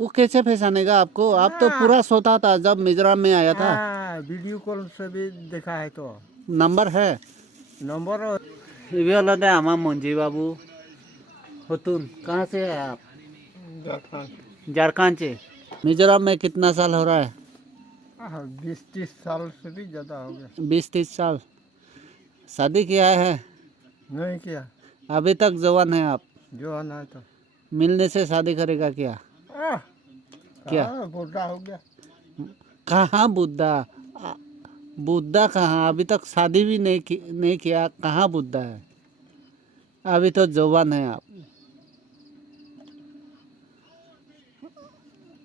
वो कैसे पहचानेगा आपको? आप तो पूरा सोता था जब मिजोरम में आया था। वीडियो कॉल से भी देखा है तो नंबर है नंबर ये वाला दे आमा मंजी बाबू होतुन। कहाँ से है आप? झारखंड से। मिजोरम में कितना साल हो रहा है? 20-30 साल से भी ज़्यादा हो गया। 20-30 साल। शादी किया है? नहीं किया। अभी तक जवान है आप? जो आना है तो मिलने से शादी करेगा क्या? क्या? बुढ़ा हो गया। कहाँ बुद्धा? बुद्धा कहाँ? अभी तक शादी भी नहीं किया, कहाँ बुद्धा है? अभी तो जवान है आप।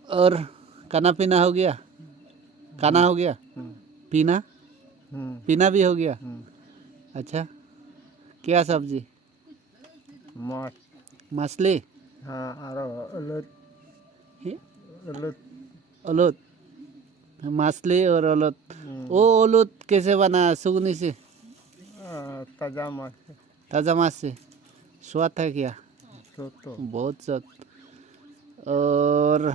और खाना पीना हो गया? खाना हो गया? पीना पीना भी हो गया? अच्छा, क्या सब्जी? मछली। हाँ ओलुत। मछली और ओलुत। वो ओलुत कैसे बना? सुगनी से? ताजा माछ। ताजा माछ से? स्वाद है क्या? तो बहुत स्वाद। और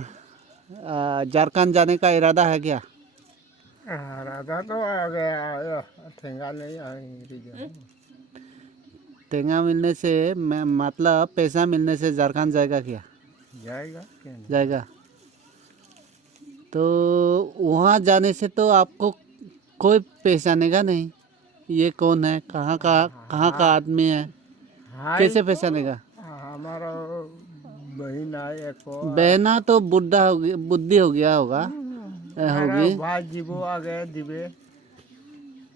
झारखंड जाने का इरादा है क्या? राधा तो आ गया, ठेंगा नहीं आएंगे। तेंगा मिलने से मतलब पैसा मिलने से झारखंड जाएगा क्या? जाएगा क्या नहीं? जाएगा। तो वहाँ जाने से तो आपको कोई पहचानेगा नहीं, ये कौन है, कहाँ का आदमी है, कैसे पहचानेगा? हमारा बहन है एक बहना तो बुढ़ा हो गया, बुद्धि हो गया होगा होगी। भाई जीवो आ गए दिवे।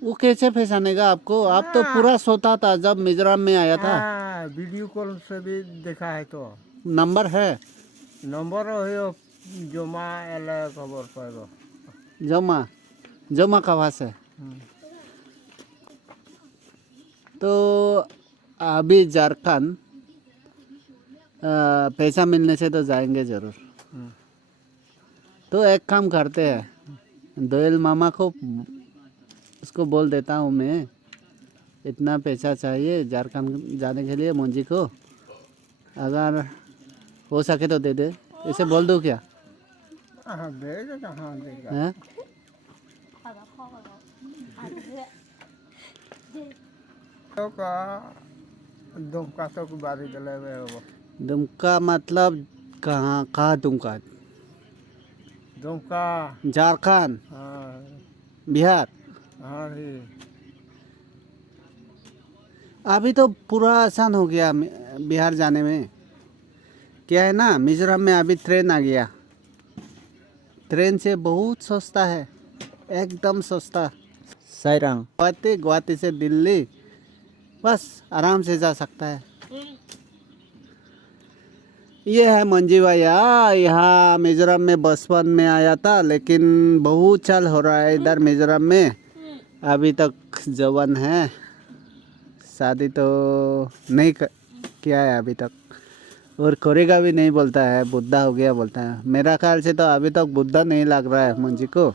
वो कैसे पहचानेगा आपको? आप तो पूरा सोता था जब मिजोरम में आया था। वीडियो कॉल से भी देखा है तो नंबर है नंबर है जमा एला खबर पाएगा। जमा कहाँ से? तो अभी झारखंड पैसा मिलने से तो जाएंगे जरूर। तो एक काम करते हैं, दोयल मामा को उसको बोल देता हूँ मैं, इतना पैसा चाहिए झारखंड जाने के लिए मुंजी को, अगर हो सके तो दे दे। इसे बोल दो क्या? देगा कहाँ देगा? हैं? तो का दुमका तो बारी गले में वो दुमका मतलब कहाँ दुमका? दुमका झारखंड, हाँ बिहार। हाँ ही अभी तो पूरा आसान हो गया बिहार जाने में। क्या है ना, मिजोरम में अभी ट्रेन आ गया। ट्रेन से बहुत सस्ता है, एकदम सस्ता। साइरंग गुवाहाटी से दिल्ली बस आराम से जा सकता है। ये है मंजी भैया, यहाँ मिजोरम में बचपन में आया था, लेकिन बहुत साल हो रहा है इधर मिजोरम में। अभी तक जवान है, शादी तो नहीं किया है अभी तक, और करेगा भी नहीं बोलता है, बुढ़ा हो गया बोलता है। मेरा ख्याल से तो अभी तक बुढ़ा नहीं लग रहा है मंजी को।